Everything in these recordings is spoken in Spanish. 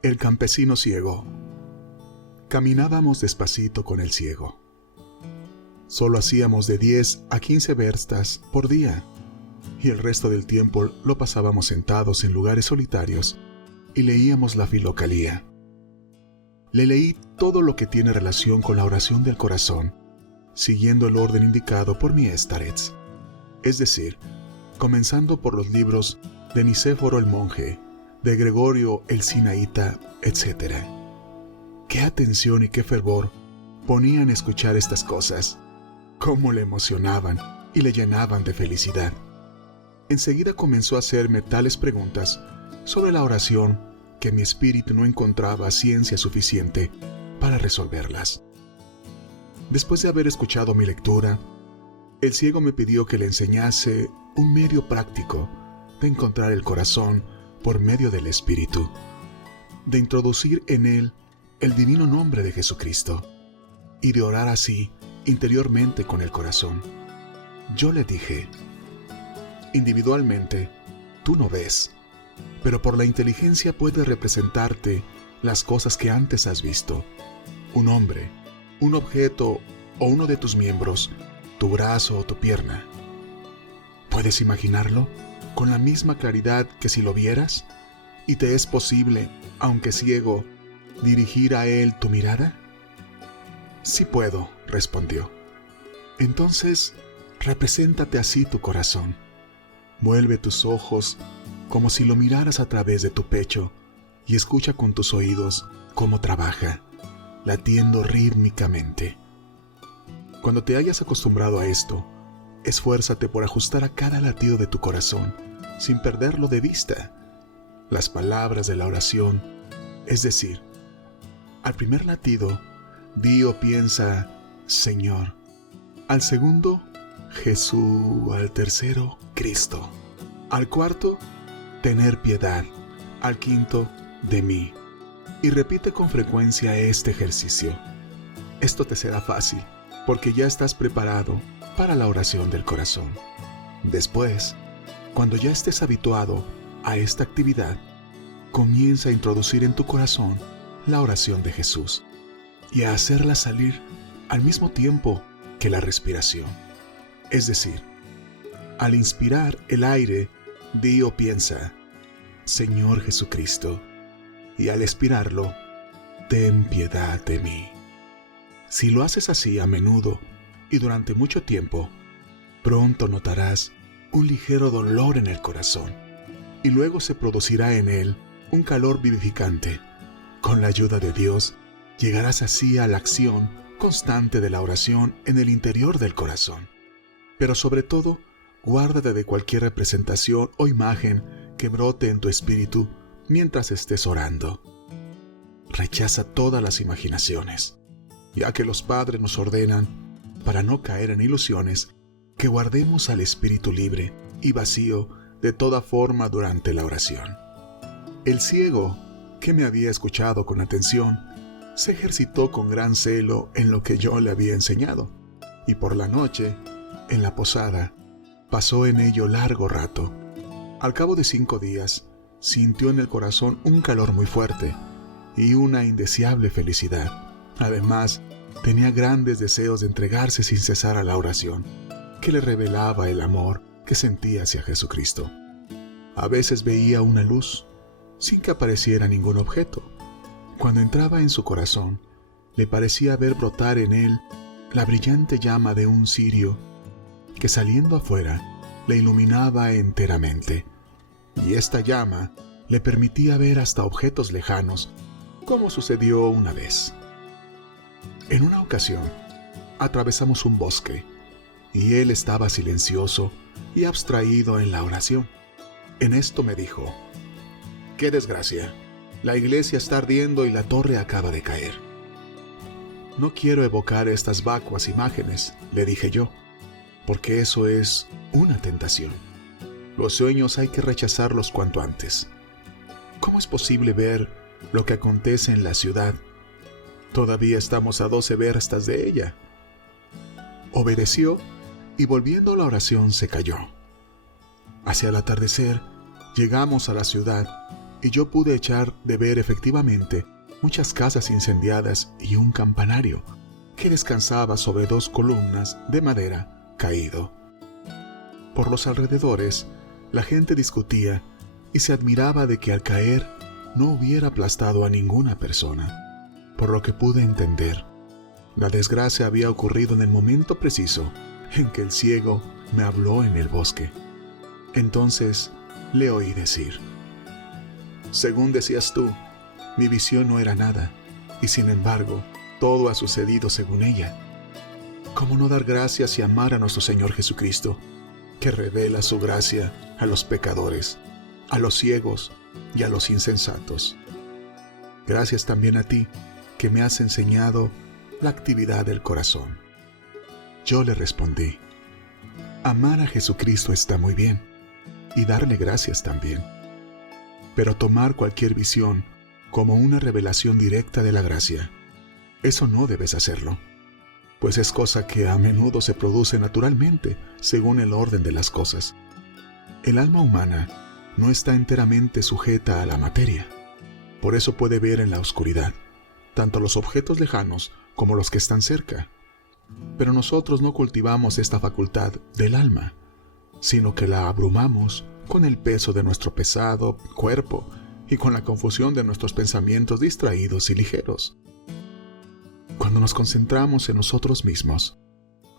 El campesino ciego. Caminábamos despacito con el ciego. Solo hacíamos de 10 a 15 verstas por día, y el resto del tiempo lo pasábamos sentados en lugares solitarios y leíamos la filocalía. Le leí todo lo que tiene relación con la oración del corazón, siguiendo el orden indicado por mi Starets, es decir, comenzando por los libros de Nicéforo el monje, de Gregorio el Sinaíta, etc. Qué atención y qué fervor ponía en escuchar estas cosas, cómo le emocionaban y le llenaban de felicidad. Enseguida comenzó a hacerme tales preguntas sobre la oración que mi espíritu no encontraba ciencia suficiente para resolverlas. Después de haber escuchado mi lectura, el ciego me pidió que le enseñase un medio práctico de encontrar el corazón por medio del Espíritu, de introducir en él el divino nombre de Jesucristo y de orar así interiormente con el corazón. Yo le dije: individualmente, tú no ves, pero por la inteligencia puedes representarte las cosas que antes has visto. Un hombre, un objeto o uno de tus miembros, tu brazo o tu pierna. ¿Puedes imaginarlo con la misma claridad que si lo vieras? ¿Y te es posible, aunque ciego, dirigir a él tu mirada? Sí puedo, respondió. Entonces, represéntate así tu corazón. Vuelve tus ojos como si lo miraras a través de tu pecho y escucha con tus oídos cómo trabaja, latiendo rítmicamente. Cuando te hayas acostumbrado a esto, esfuérzate por ajustar a cada latido de tu corazón, sin perderlo de vista, las palabras de la oración, es decir, al primer latido, di o piensa Señor, al segundo, Jesús, al tercero, Cristo, al cuarto, tener piedad, al quinto, de mí, y repite con frecuencia este ejercicio. Esto te será fácil, porque ya estás preparado para la oración del corazón. Después, cuando ya estés habituado a esta actividad, comienza a introducir en tu corazón la oración de Jesús y a hacerla salir al mismo tiempo que la respiración. Es decir, al inspirar el aire, di o piensa, Señor Jesucristo, y al expirarlo, ten piedad de mí. Si lo haces así a menudo y durante mucho tiempo, pronto notarás un ligero dolor en el corazón y luego se producirá en él un calor vivificante. Con la ayuda de Dios, llegarás así a la acción constante de la oración en el interior del corazón. Pero sobre todo, guárdate de cualquier representación o imagen que brote en tu espíritu mientras estés orando. Rechaza todas las imaginaciones, ya que los padres nos ordenan, para no caer en ilusiones, que guardemos al espíritu libre y vacío de toda forma durante la oración. El ciego, que me había escuchado con atención, se ejercitó con gran celo en lo que yo le había enseñado, y por la noche, en la posada, pasó en ello largo rato. Al cabo de 5 días, sintió en el corazón un calor muy fuerte y una indeseable felicidad. Además, tenía grandes deseos de entregarse sin cesar a la oración, que le revelaba el amor que sentía hacia Jesucristo. A veces veía una luz, sin que apareciera ningún objeto. Cuando entraba en su corazón, le parecía ver brotar en él la brillante llama de un cirio, que saliendo afuera, le iluminaba enteramente. Y esta llama le permitía ver hasta objetos lejanos, como sucedió una vez. En una ocasión, atravesamos un bosque, y él estaba silencioso y abstraído en la oración. En esto me dijo: ¡qué desgracia! La iglesia está ardiendo y la torre acaba de caer. No quiero evocar estas vacuas imágenes, le dije yo, porque eso es una tentación. Los sueños hay que rechazarlos cuanto antes. ¿Cómo es posible ver lo que acontece en la ciudad? Todavía estamos a 12 verstas de ella. Obedeció y volviendo a la oración se calló. Hacia el atardecer llegamos a la ciudad y yo pude echar de ver efectivamente muchas casas incendiadas y un campanario que descansaba sobre 2 columnas de madera caído. Por los alrededores, la gente discutía y se admiraba de que al caer no hubiera aplastado a ninguna persona. Por lo que pude entender, la desgracia había ocurrido en el momento preciso en que el ciego me habló en el bosque. Entonces le oí decir: según decías tú, mi visión no era nada, y sin embargo, todo ha sucedido según ella. ¿Cómo no dar gracias y amar a nuestro Señor Jesucristo, que revela su gracia a los pecadores, a los ciegos y a los insensatos? Gracias también a ti, que me has enseñado la actividad del corazón. Yo le respondí: amar a Jesucristo está muy bien, y darle gracias también. Pero tomar cualquier visión como una revelación directa de la gracia, eso no debes hacerlo, pues es cosa que a menudo se produce naturalmente según el orden de las cosas. El alma humana no está enteramente sujeta a la materia, por eso puede ver en la oscuridad, tanto los objetos lejanos como los que están cerca. Pero nosotros no cultivamos esta facultad del alma, sino que la abrumamos con el peso de nuestro pesado cuerpo y con la confusión de nuestros pensamientos distraídos y ligeros. Cuando nos concentramos en nosotros mismos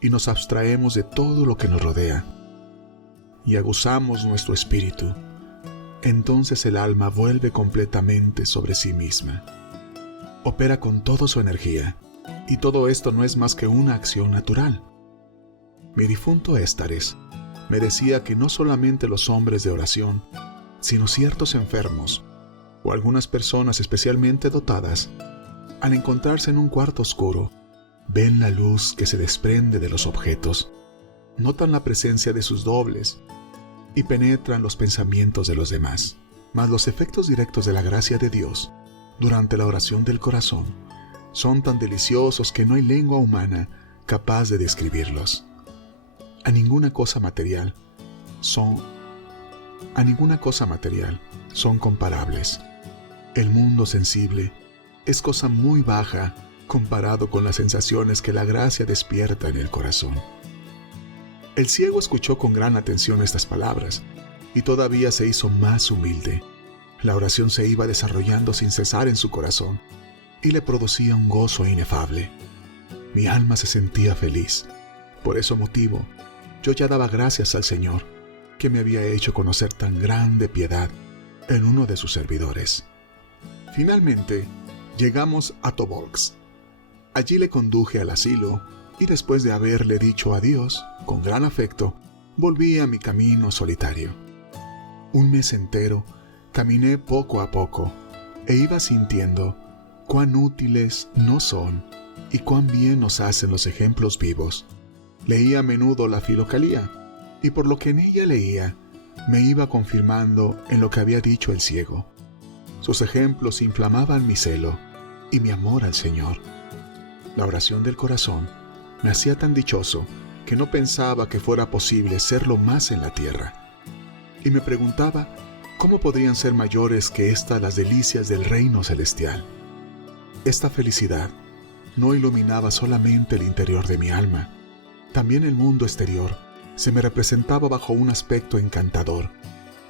y nos abstraemos de todo lo que nos rodea y aguzamos nuestro espíritu, entonces el alma vuelve completamente sobre sí misma. Opera con toda su energía, y todo esto no es más que una acción natural. Mi difunto Éstares me decía que no solamente los hombres de oración, sino ciertos enfermos o algunas personas especialmente dotadas, al encontrarse en un cuarto oscuro, ven la luz que se desprende de los objetos, notan la presencia de sus dobles y penetran los pensamientos de los demás. Mas los efectos directos de la gracia de Dios durante la oración del corazón son tan deliciosos que no hay lengua humana capaz de describirlos. A ninguna cosa material son comparables. El mundo sensible es cosa muy baja comparado con las sensaciones que la gracia despierta en el corazón. El ciego escuchó con gran atención estas palabras y todavía se hizo más humilde. La oración se iba desarrollando sin cesar en su corazón y le producía un gozo inefable. Mi alma se sentía feliz. Por ese motivo, yo ya daba gracias al Señor, que me había hecho conocer tan grande piedad en uno de sus servidores. Finalmente, llegamos a Tobolsk. Allí le conduje al asilo y después de haberle dicho adiós con gran afecto, volví a mi camino solitario. Un mes entero caminé poco a poco e iba sintiendo cuán útiles no son y cuán bien nos hacen los ejemplos vivos. Leía a menudo la Filocalía, y por lo que en ella leía, me iba confirmando en lo que había dicho el ciego. Sus ejemplos inflamaban mi celo y mi amor al Señor. La oración del corazón me hacía tan dichoso que no pensaba que fuera posible serlo más en la tierra. Y me preguntaba cómo podrían ser mayores que estas las delicias del reino celestial. Esta felicidad no iluminaba solamente el interior de mi alma, también el mundo exterior se me representaba bajo un aspecto encantador,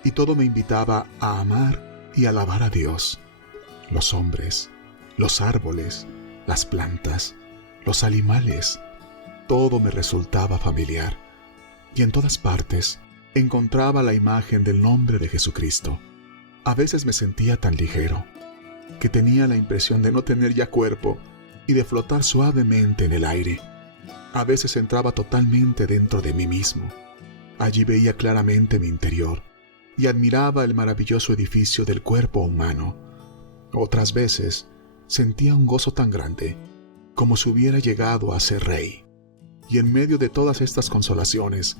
y todo me invitaba a amar y alabar a Dios. Los hombres, los árboles, las plantas, los animales, todo me resultaba familiar, y en todas partes encontraba la imagen del nombre de Jesucristo. A veces me sentía tan ligero, que tenía la impresión de no tener ya cuerpo y de flotar suavemente en el aire. A veces entraba totalmente dentro de mí mismo. Allí veía claramente mi interior y admiraba el maravilloso edificio del cuerpo humano. Otras veces sentía un gozo tan grande como si hubiera llegado a ser rey. Y en medio de todas estas consolaciones,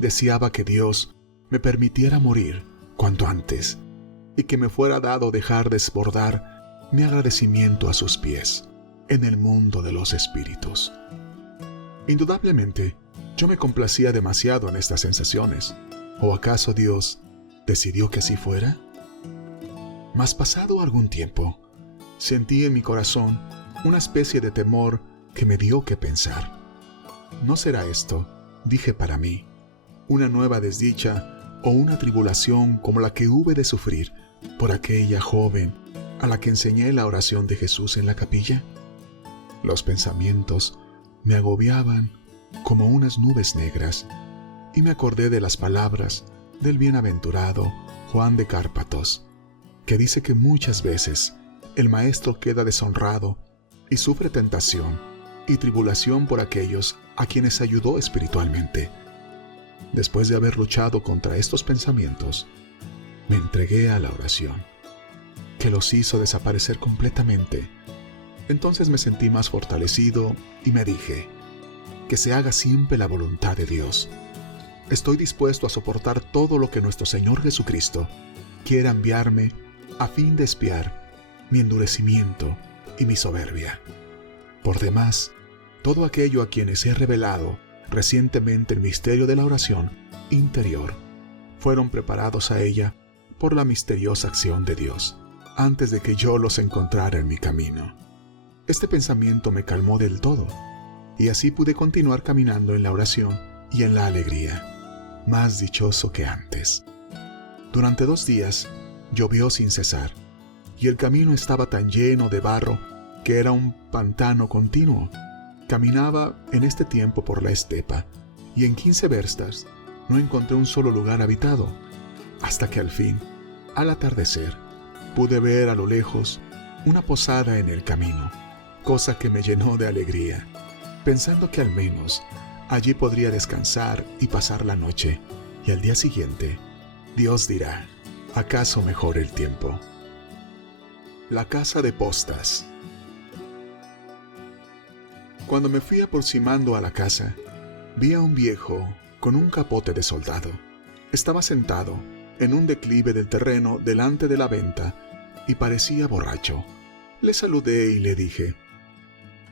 deseaba que Dios me permitiera morir cuanto antes y que me fuera dado dejar desbordar mi agradecimiento a sus pies en el mundo de los espíritus. Indudablemente, yo me complacía demasiado en estas sensaciones. ¿O acaso Dios decidió que así fuera? Mas pasado algún tiempo, sentí en mi corazón una especie de temor que me dio que pensar. ¿No será esto, dije para mí, una nueva desdicha o una tribulación como la que hube de sufrir por aquella joven a la que enseñé la oración de Jesús en la capilla? Los pensamientos me agobiaban como unas nubes negras y me acordé de las palabras del bienaventurado Juan de Cárpatos, que dice que muchas veces el maestro queda deshonrado y sufre tentación y tribulación por aquellos a quienes ayudó espiritualmente. Después de haber luchado contra estos pensamientos, me entregué a la oración, que los hizo desaparecer completamente. Entonces me sentí más fortalecido y me dije, que se haga siempre la voluntad de Dios. Estoy dispuesto a soportar todo lo que nuestro Señor Jesucristo quiera enviarme a fin de expiar mi endurecimiento y mi soberbia. Por demás, todo aquello a quienes he revelado recientemente el misterio de la oración interior fueron preparados a ella por la misteriosa acción de Dios, antes de que yo los encontrara en mi camino. Este pensamiento me calmó del todo, y así pude continuar caminando en la oración y en la alegría, más dichoso que antes. Durante 2 días llovió sin cesar, y el camino estaba tan lleno de barro que era un pantano continuo. Caminaba en este tiempo por la estepa, y en 15 verstas no encontré un solo lugar habitado, hasta que al fin, al atardecer, pude ver a lo lejos una posada en el camino, cosa que me llenó de alegría, pensando que al menos allí podría descansar y pasar la noche, y al día siguiente, Dios dirá, ¿acaso mejore el tiempo? La casa de postas. Cuando me fui aproximando a la casa, vi a un viejo con un capote de soldado. Estaba sentado en un declive del terreno delante de la venta y parecía borracho. Le saludé y le dije,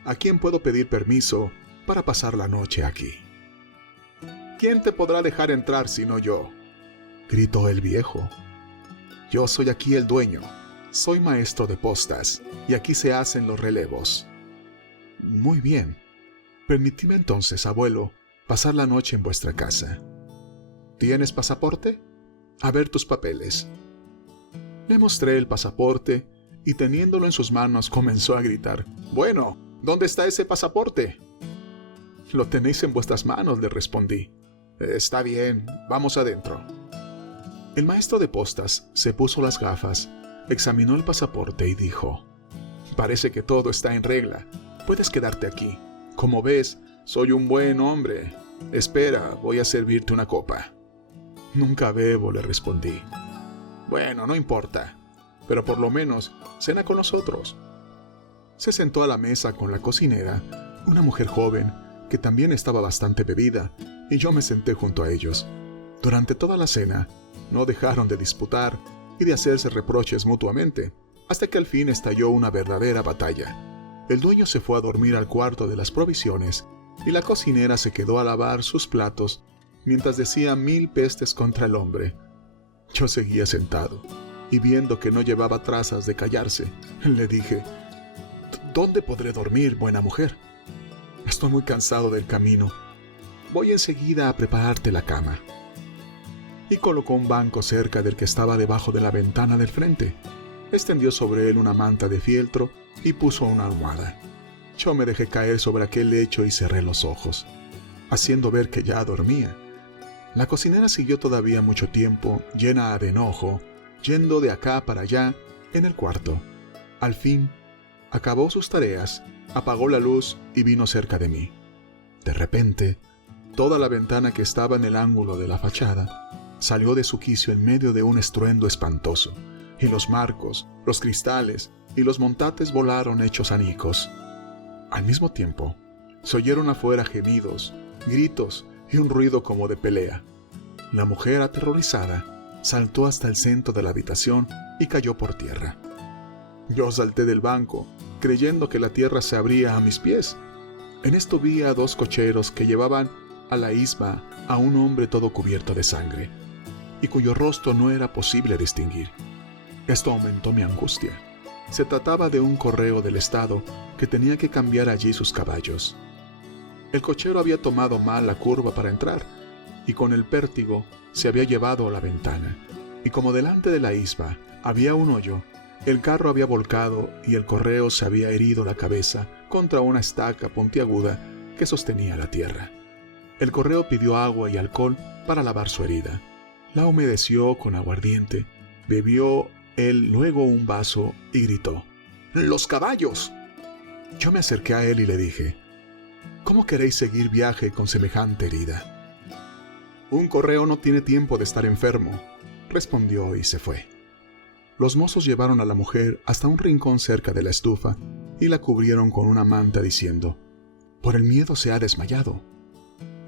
¿a quién puedo pedir permiso para pasar la noche aquí? ¿Quién te podrá dejar entrar sino yo?, gritó el viejo. Yo soy aquí el dueño, soy maestro de postas y aquí se hacen los relevos. Muy bien, permitidme entonces, abuelo, pasar la noche en vuestra casa. ¿Tienes pasaporte? A ver tus papeles. Le mostré el pasaporte y teniéndolo en sus manos comenzó a gritar, «Bueno, ¿dónde está ese pasaporte?» «Lo tenéis en vuestras manos», le respondí. «Está bien, vamos adentro». El maestro de postas se puso las gafas, examinó el pasaporte y dijo, «Parece que todo está en regla. Puedes quedarte aquí. Como ves, soy un buen hombre. Espera, voy a servirte una copa». «Nunca bebo», le respondí. «Bueno, no importa, pero por lo menos cena con nosotros». Se sentó a la mesa con la cocinera, una mujer joven que también estaba bastante bebida, y yo me senté junto a ellos. Durante toda la cena, no dejaron de disputar y de hacerse reproches mutuamente, hasta que al fin estalló una verdadera batalla. El dueño se fue a dormir al cuarto de las provisiones y la cocinera se quedó a lavar sus platos mientras decía 1000 pestes contra el hombre. Yo seguía sentado y viendo que no llevaba trazas de callarse, le dije, «¿Dónde podré dormir, buena mujer? Estoy muy cansado del camino. Voy enseguida a prepararte la cama». Y colocó un banco cerca del que estaba debajo de la ventana del frente. Extendió sobre él una manta de fieltro y puso una almohada. Yo me dejé caer sobre aquel lecho y cerré los ojos, haciendo ver que ya dormía. La cocinera siguió todavía mucho tiempo, llena de enojo, yendo de acá para allá en el cuarto. Al fin, acabó sus tareas, apagó la luz y vino cerca de mí. De repente, toda la ventana que estaba en el ángulo de la fachada salió de su quicio en medio de un estruendo espantoso, y los marcos, los cristales y los montates volaron hechos anicos. Al mismo tiempo, se oyeron afuera gemidos, gritos y un ruido como de pelea. La mujer, aterrorizada, saltó hasta el centro de la habitación y cayó por tierra. Yo salté del banco, creyendo que la tierra se abría a mis pies. En esto vi a 2 cocheros que llevaban a la isba a un hombre todo cubierto de sangre, y cuyo rostro no era posible distinguir. Esto aumentó mi angustia. Se trataba de un correo del estado que tenía que cambiar allí sus caballos. El cochero había tomado mal la curva para entrar y con el pértigo se había llevado a la ventana. Y como delante de la isba había un hoyo, el carro había volcado y el correo se había herido la cabeza contra una estaca puntiaguda que sostenía la tierra. El correo pidió agua y alcohol para lavar su herida. La humedeció con aguardiente, bebió él luego un vaso y gritó: ¡Los caballos! Yo me acerqué a él y le dije: ¿cómo queréis seguir viaje con semejante herida? Un correo no tiene tiempo de estar enfermo, respondió y se fue. Los mozos llevaron a la mujer hasta un rincón cerca de la estufa y la cubrieron con una manta diciendo: por el miedo se ha desmayado.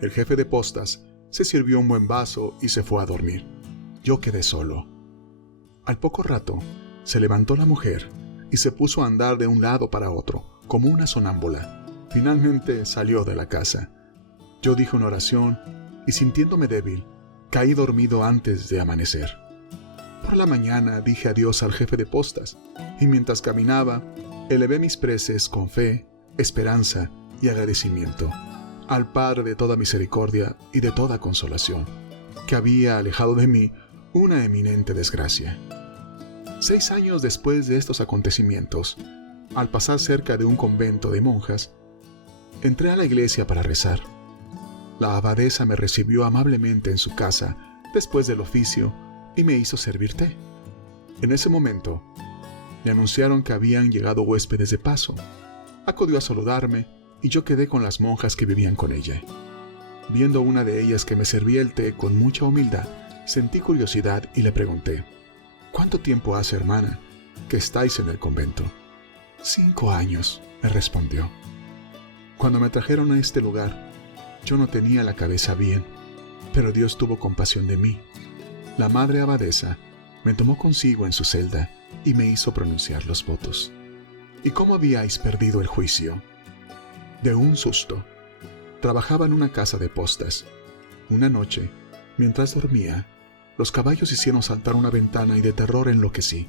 El jefe de postas se sirvió un buen vaso y se fue a dormir. Yo quedé solo. Al poco rato se levantó la mujer y se puso a andar de un lado para otro, como una sonámbula. Finalmente salió de la casa. Yo dije una oración y, sintiéndome débil, caí dormido antes de amanecer. Por la mañana dije adiós al jefe de postas y mientras caminaba elevé mis preces con fe, esperanza y agradecimiento al Padre de toda misericordia y de toda consolación, que había alejado de mí una eminente desgracia. 6 años después de estos acontecimientos, al pasar cerca de un convento de monjas, entré a la iglesia para rezar. La abadesa me recibió amablemente en su casa después del oficio y me hizo servir té. En ese momento, me anunciaron que habían llegado huéspedes de paso. Acudió a saludarme y yo quedé con las monjas que vivían con ella. Viendo una de ellas que me servía el té con mucha humildad, sentí curiosidad y le pregunté: ¿cuánto tiempo hace, hermana, que estáis en el convento? 5 años, me respondió. Cuando me trajeron a este lugar, yo no tenía la cabeza bien, pero Dios tuvo compasión de mí. La madre abadesa me tomó consigo en su celda y me hizo pronunciar los votos. ¿Y cómo habíais perdido el juicio? De un susto. Trabajaba en una casa de postas. Una noche, mientras dormía, los caballos hicieron saltar una ventana y de terror enloquecí.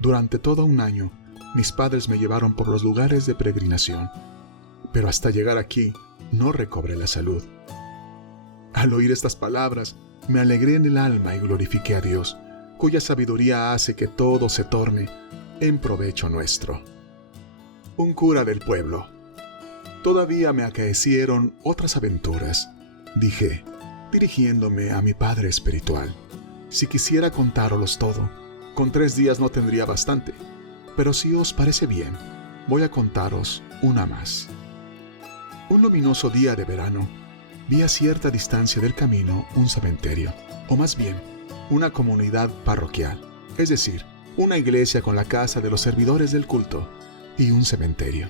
Durante todo un año, mis padres me llevaron por los lugares de peregrinación, pero hasta llegar aquí no recobré la salud. Al oír estas palabras, me alegré en el alma y glorifiqué a Dios, cuya sabiduría hace que todo se torne en provecho nuestro. Un cura del pueblo. Todavía me acaecieron otras aventuras, dije, dirigiéndome a mi padre espiritual. Si quisiera contároslos todo, con 3 días no tendría bastante, pero si os parece bien, voy a contaros una más. Un luminoso día de verano, vi a cierta distancia del camino un cementerio, o más bien, una comunidad parroquial, es decir, una iglesia con la casa de los servidores del culto y un cementerio.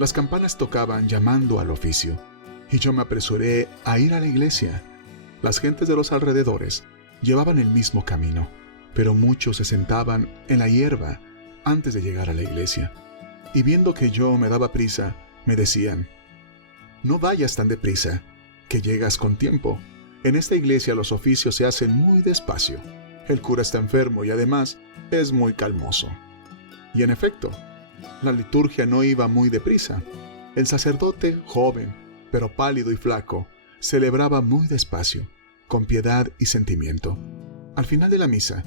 Las campanas tocaban llamando al oficio, y yo me apresuré a ir a la iglesia. Las gentes de los alrededores llevaban el mismo camino, pero muchos se sentaban en la hierba antes de llegar a la iglesia, y viendo que yo me daba prisa, me decían: no vayas tan deprisa, que llegas con tiempo. En esta iglesia los oficios se hacen muy despacio. El cura está enfermo y además es muy calmoso. Y en efecto, la liturgia no iba muy deprisa. El sacerdote, joven, pero pálido y flaco, celebraba muy despacio, con piedad y sentimiento. Al final de la misa,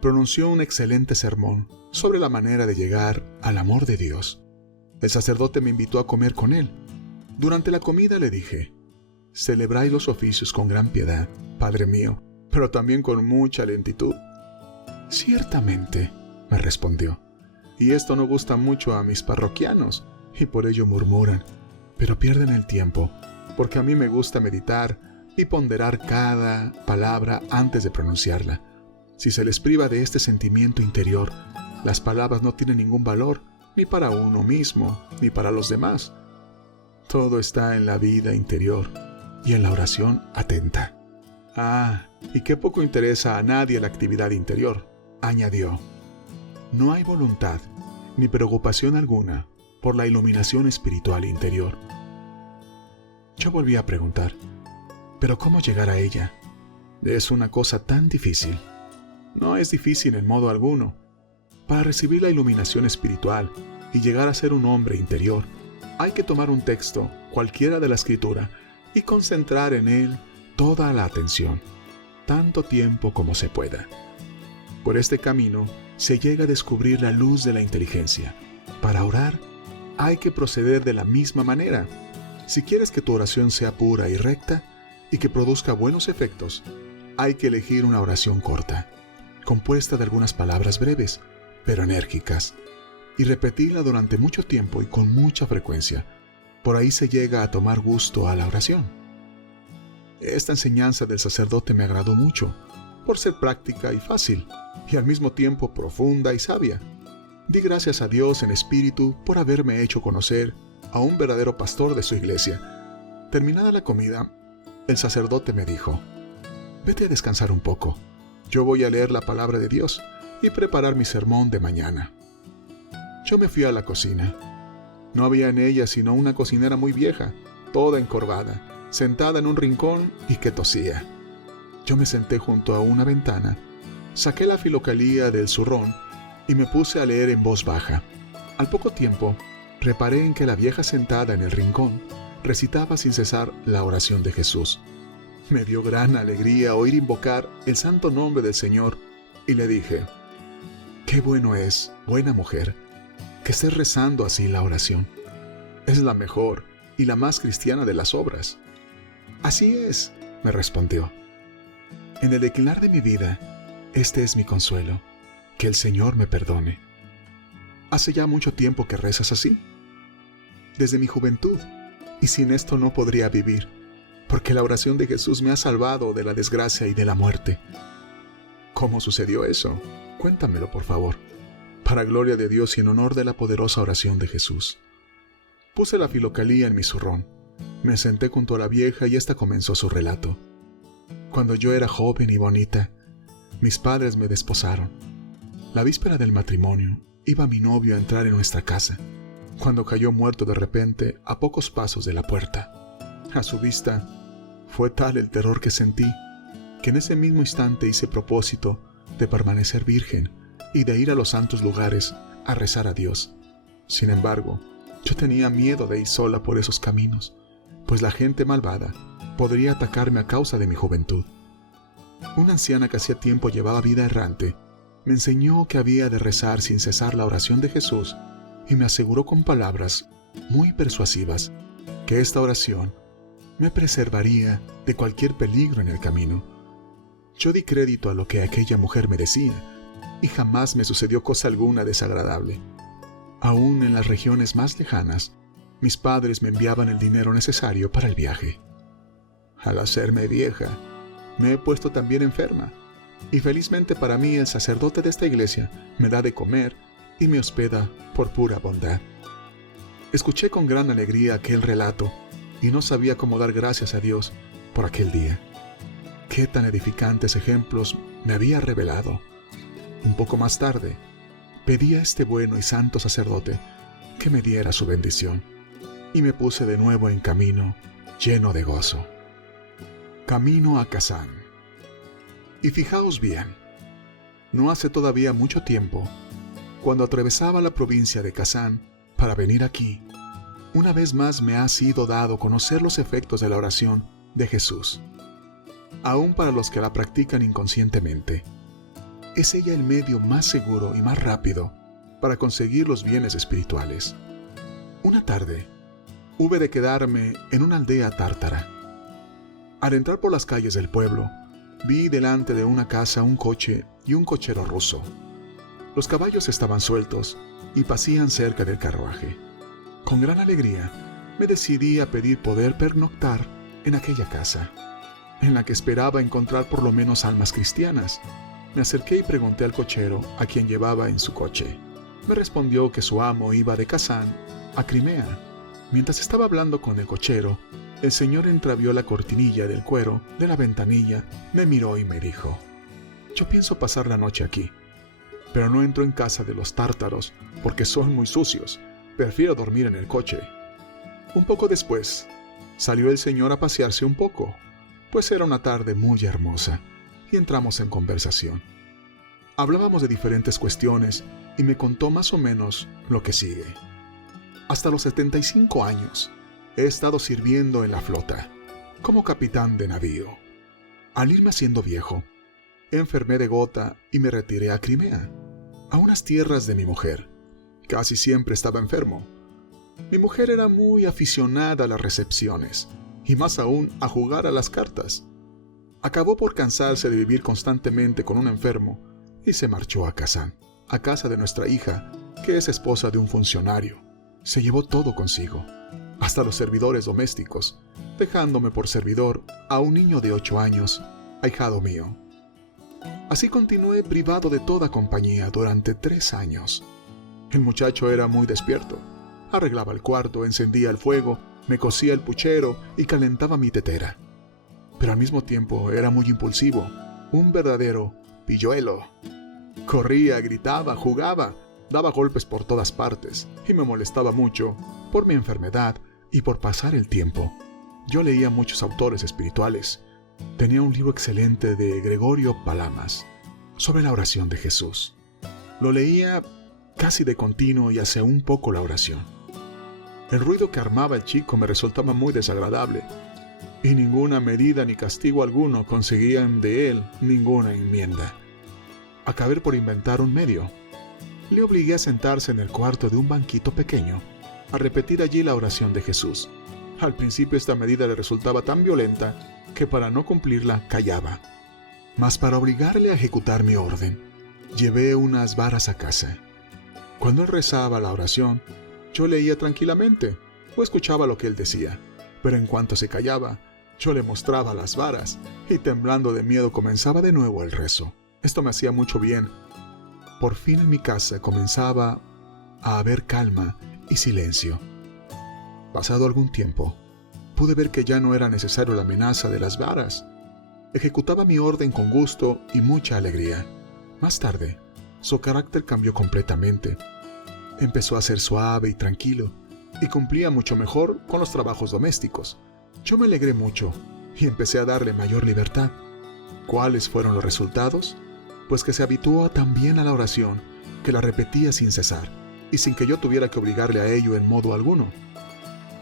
pronunció un excelente sermón sobre la manera de llegar al amor de Dios. El sacerdote me invitó a comer con él. Durante la comida le dije: celebráis los oficios con gran piedad, Padre mío, pero también con mucha lentitud. Ciertamente, me respondió, y esto no gusta mucho a mis parroquianos, y por ello murmuran, pero pierden el tiempo, porque a mí me gusta meditar y ponderar cada palabra antes de pronunciarla. Si se les priva de este sentimiento interior, las palabras no tienen ningún valor, ni para uno mismo, ni para los demás. Todo está en la vida interior y en la oración atenta. Y qué poco interesa a nadie la actividad interior, añadió. No hay voluntad ni preocupación alguna por la iluminación espiritual interior. Yo volví a preguntar: ¿pero cómo llegar a ella? Es una cosa tan difícil. No es difícil en modo alguno. Para recibir la iluminación espiritual y llegar a ser un hombre interior, hay que tomar un texto, cualquiera de la Escritura, y concentrar en él toda la atención, tanto tiempo como se pueda. Por este camino se llega a descubrir la luz de la inteligencia. Para orar, hay que proceder de la misma manera. Si quieres que tu oración sea pura y recta y que produzca buenos efectos, hay que elegir una oración corta, compuesta de algunas palabras breves, pero enérgicas, y repetirla durante mucho tiempo y con mucha frecuencia. Por ahí se llega a tomar gusto a la oración. Esta enseñanza del sacerdote me agradó mucho, por ser práctica y fácil, y al mismo tiempo profunda y sabia. Di gracias a Dios en espíritu por haberme hecho conocer a un verdadero pastor de su iglesia. Terminada la comida, el sacerdote me dijo: «Vete a descansar un poco. Yo voy a leer la palabra de Dios y preparar mi sermón de mañana». Yo me fui a la cocina. No había en ella sino una cocinera muy vieja, toda encorvada, sentada en un rincón y que tosía. Yo me senté junto a una ventana, saqué la filocalía del zurrón y me puse a leer en voz baja. Al poco tiempo, reparé en que la vieja sentada en el rincón recitaba sin cesar la oración de Jesús. Me dio gran alegría oír invocar el santo nombre del Señor y le dije: «Qué bueno es, buena mujer, que estés rezando así la oración. Es la mejor y la más cristiana de las obras». «Así es», me respondió. «En el declinar de mi vida, este es mi consuelo, que el Señor me perdone». «Hace ya mucho tiempo que rezas así». «Desde mi juventud, y sin esto no podría vivir, porque la oración de Jesús me ha salvado de la desgracia y de la muerte». «¿Cómo sucedió eso? Cuéntamelo, por favor, para gloria de Dios y en honor de la poderosa oración de Jesús». Puse la filocalía en mi zurrón, me senté junto a la vieja y ésta comenzó su relato. «Cuando yo era joven y bonita, mis padres me desposaron. La víspera del matrimonio, iba mi novio a entrar en nuestra casa, cuando cayó muerto de repente a pocos pasos de la puerta. A su vista, fue tal el terror que sentí, que en ese mismo instante hice propósito de permanecer virgen y de ir a los santos lugares a rezar a Dios. Sin embargo, yo tenía miedo de ir sola por esos caminos, pues la gente malvada podría atacarme a causa de mi juventud. Una anciana que hacía tiempo llevaba vida errante me enseñó que había de rezar sin cesar la oración de Jesús y me aseguró con palabras muy persuasivas que esta oración me preservaría de cualquier peligro en el camino. Yo di crédito a lo que aquella mujer me decía y jamás me sucedió cosa alguna desagradable. Aún en las regiones más lejanas, mis padres me enviaban el dinero necesario para el viaje. Al hacerme vieja, me he puesto también enferma, y felizmente para mí el sacerdote de esta iglesia me da de comer y me hospeda por pura bondad». Escuché con gran alegría aquel relato y no sabía cómo dar gracias a Dios por aquel día. Qué tan edificantes ejemplos me había revelado. Un poco más tarde, pedí a este bueno y santo sacerdote que me diera su bendición, y me puse de nuevo en camino, lleno de gozo. Camino a Kazán. Y fijaos bien, no hace todavía mucho tiempo, cuando atravesaba la provincia de Kazán para venir aquí, una vez más me ha sido dado conocer los efectos de la oración de Jesús. Aún para los que la practican inconscientemente, es ella el medio más seguro y más rápido para conseguir los bienes espirituales. Una tarde, hube de quedarme en una aldea tártara. Al entrar por las calles del pueblo, vi delante de una casa un coche y un cochero ruso. Los caballos estaban sueltos y pasían cerca del carruaje. Con gran alegría, me decidí a pedir poder pernoctar en aquella casa, en la que esperaba encontrar por lo menos almas cristianas. Me acerqué y pregunté al cochero a quien llevaba en su coche. Me respondió que su amo iba de Kazán a Crimea. Mientras estaba hablando con el cochero, el señor entreabrió la cortinilla del cuero de la ventanilla, me miró y me dijo: «Yo pienso pasar la noche aquí, pero no entro en casa de los tártaros porque son muy sucios. Prefiero dormir en el coche». Un poco después, salió el señor a pasearse un poco, pues era una tarde muy hermosa, y entramos en conversación. Hablábamos de diferentes cuestiones y me contó más o menos lo que sigue. Hasta los 75 años he estado sirviendo en la flota, como capitán de navío. Al irme haciendo viejo, enfermé de gota y me retiré a Crimea, a unas tierras de mi mujer. Casi siempre estaba enfermo. Mi mujer era muy aficionada a las recepciones, y más aún a jugar a las cartas. Acabó por cansarse de vivir constantemente con un enfermo y se marchó a Kazán, a casa de nuestra hija, que es esposa de un funcionario. Se llevó todo consigo, hasta los servidores domésticos, dejándome por servidor a un niño de 8 años, ahijado mío. Así continué privado de toda compañía durante 3 años. El muchacho era muy despierto. Arreglaba el cuarto, encendía el fuego, me cosía el puchero y calentaba mi tetera. Pero al mismo tiempo era muy impulsivo, un verdadero pilluelo. Corría, gritaba, jugaba, daba golpes por todas partes y me molestaba mucho por mi enfermedad y por pasar el tiempo. Yo leía muchos autores espirituales. Tenía un libro excelente de Gregorio Palamas sobre la oración de Jesús. Lo leía casi de continuo y hacía un poco la oración. El ruido que armaba el chico me resultaba muy desagradable y ninguna medida ni castigo alguno conseguían de él ninguna enmienda. Acabé por inventar un medio. Le obligué a sentarse en el cuarto de un banquito pequeño, a repetir allí la oración de Jesús. Al principio esta medida le resultaba tan violenta que para no cumplirla callaba. Mas para obligarle a ejecutar mi orden, llevé unas varas a casa. Cuando él rezaba la oración, yo leía tranquilamente o escuchaba lo que él decía, pero en cuanto se callaba, yo le mostraba las varas y temblando de miedo comenzaba de nuevo el rezo. Esto me hacía mucho bien. Por fin en mi casa comenzaba a haber calma y silencio. Pasado algún tiempo, pude ver que ya no era necesario la amenaza de las varas. Ejecutaba mi orden con gusto y mucha alegría. Más tarde, su carácter cambió completamente. Empezó a ser suave y tranquilo, y cumplía mucho mejor con los trabajos domésticos. Yo me alegré mucho y empecé a darle mayor libertad. ¿Cuáles fueron los resultados? Pues que se habituó tan bien a la oración que la repetía sin cesar y sin que yo tuviera que obligarle a ello en modo alguno.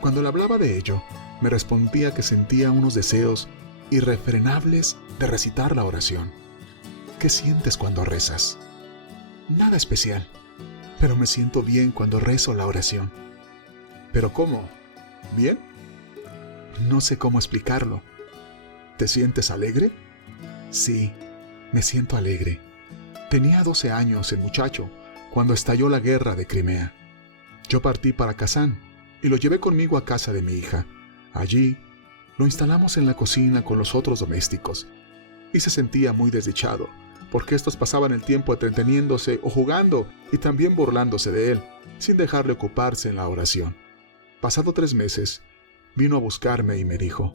Cuando le hablaba de ello, me respondía que sentía unos deseos irrefrenables de recitar la oración. ¿Qué sientes cuando rezas? Nada especial, pero me siento bien cuando rezo la oración. ¿Pero cómo? ¿Bien? No sé cómo explicarlo. ¿Te sientes alegre? Sí, me siento alegre. Tenía 12 años el muchacho cuando estalló la guerra de Crimea. Yo partí para Kazán y lo llevé conmigo a casa de mi hija. Allí lo instalamos en la cocina con los otros domésticos y se sentía muy desdichado porque estos pasaban el tiempo entreteniéndose o jugando y también burlándose de él, sin dejarle ocuparse en la oración. Pasado 3 meses, vino a buscarme y me dijo: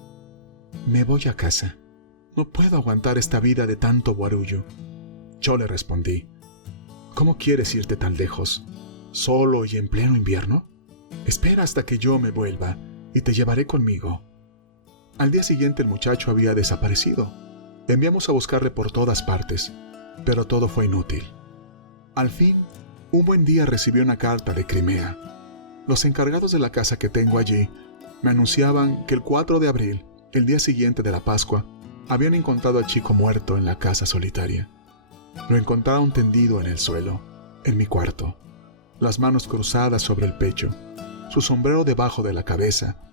«Me voy a casa. No puedo aguantar esta vida de tanto barullo». Yo le respondí: «¿Cómo quieres irte tan lejos? ¿Solo y en pleno invierno? Espera hasta que yo me vuelva y te llevaré conmigo». Al día siguiente el muchacho había desaparecido. Enviamos a buscarle por todas partes, pero todo fue inútil. Al fin, un buen día recibí una carta de Crimea. Los encargados de la casa que tengo allí me anunciaban que el 4 de abril, el día siguiente de la Pascua, habían encontrado al chico muerto en la casa solitaria. Lo encontraron tendido en el suelo, en mi cuarto, las manos cruzadas sobre el pecho, su sombrero debajo de la cabeza,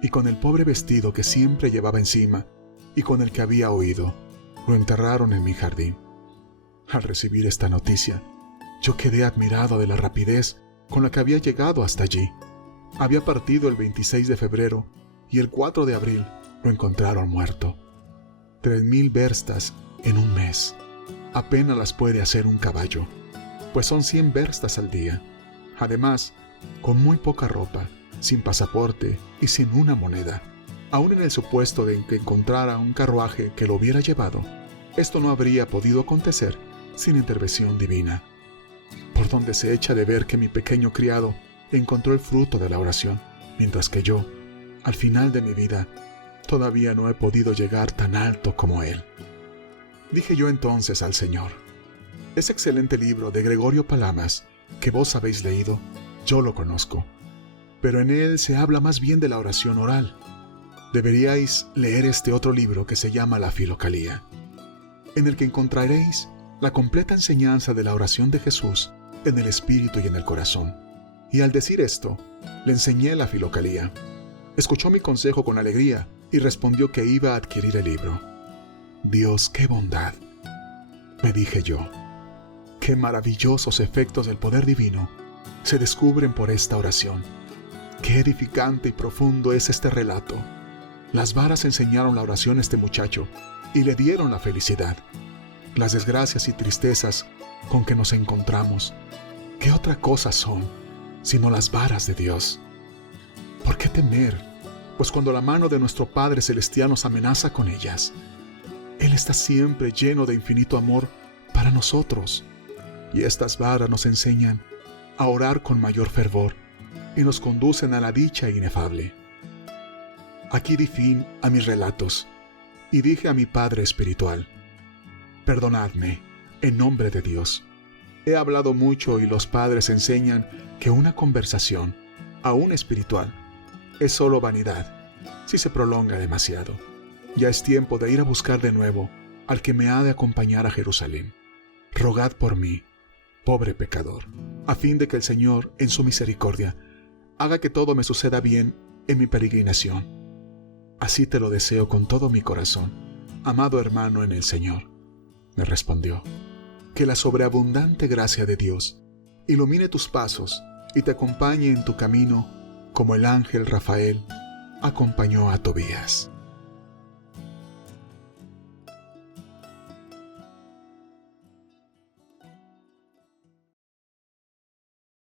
y con el pobre vestido que siempre llevaba encima y con el que había oído. Lo enterraron en mi jardín. Al recibir esta noticia, yo quedé admirado de la rapidez con la que había llegado hasta allí. Había partido el 26 de febrero y el 4 de abril lo encontraron muerto. 3000 verstas en un mes. Apenas las puede hacer un caballo, pues son 100 verstas al día. Además, con muy poca ropa, sin pasaporte y sin una moneda. Aún en el supuesto de que encontrara un carruaje que lo hubiera llevado, esto no habría podido acontecer sin intervención divina. Por donde se echa de ver que mi pequeño criado encontró el fruto de la oración, mientras que yo, al final de mi vida, todavía no he podido llegar tan alto como él. Dije yo entonces al Señor: Ese excelente libro de Gregorio Palamas, que vos habéis leído, yo lo conozco, pero en él se habla más bien de la oración oral. Deberíais leer este otro libro que se llama La Filocalía, en el que encontraréis la completa enseñanza de la oración de Jesús en el espíritu y en el corazón. Y al decir esto, le enseñé la Filocalía. Escuchó mi consejo con alegría y respondió que iba a adquirir el libro. Dios, qué bondad, me dije yo. Qué maravillosos efectos del poder divino se descubren por esta oración. Qué edificante y profundo es este relato. Las varas enseñaron la oración a este muchacho y le dieron la felicidad. Las desgracias y tristezas con que nos encontramos, ¿qué otra cosa son sino las varas de Dios? ¿Por qué temer? Pues cuando la mano de nuestro Padre Celestial nos amenaza con ellas, Él está siempre lleno de infinito amor para nosotros. Y estas varas nos enseñan a orar con mayor fervor y nos conducen a la dicha inefable. Aquí di fin a mis relatos y dije a mi Padre espiritual: perdonadme, en nombre de Dios. He hablado mucho y los padres enseñan que una conversación, aún espiritual, es solo vanidad si se prolonga demasiado. Ya es tiempo de ir a buscar de nuevo al que me ha de acompañar a Jerusalén. Rogad por mí, pobre pecador, a fin de que el Señor, en su misericordia, haga que todo me suceda bien en mi peregrinación. Así te lo deseo con todo mi corazón, amado hermano en el Señor. Me respondió: que la sobreabundante gracia de Dios ilumine tus pasos y te acompañe en tu camino como el ángel Rafael acompañó a Tobías.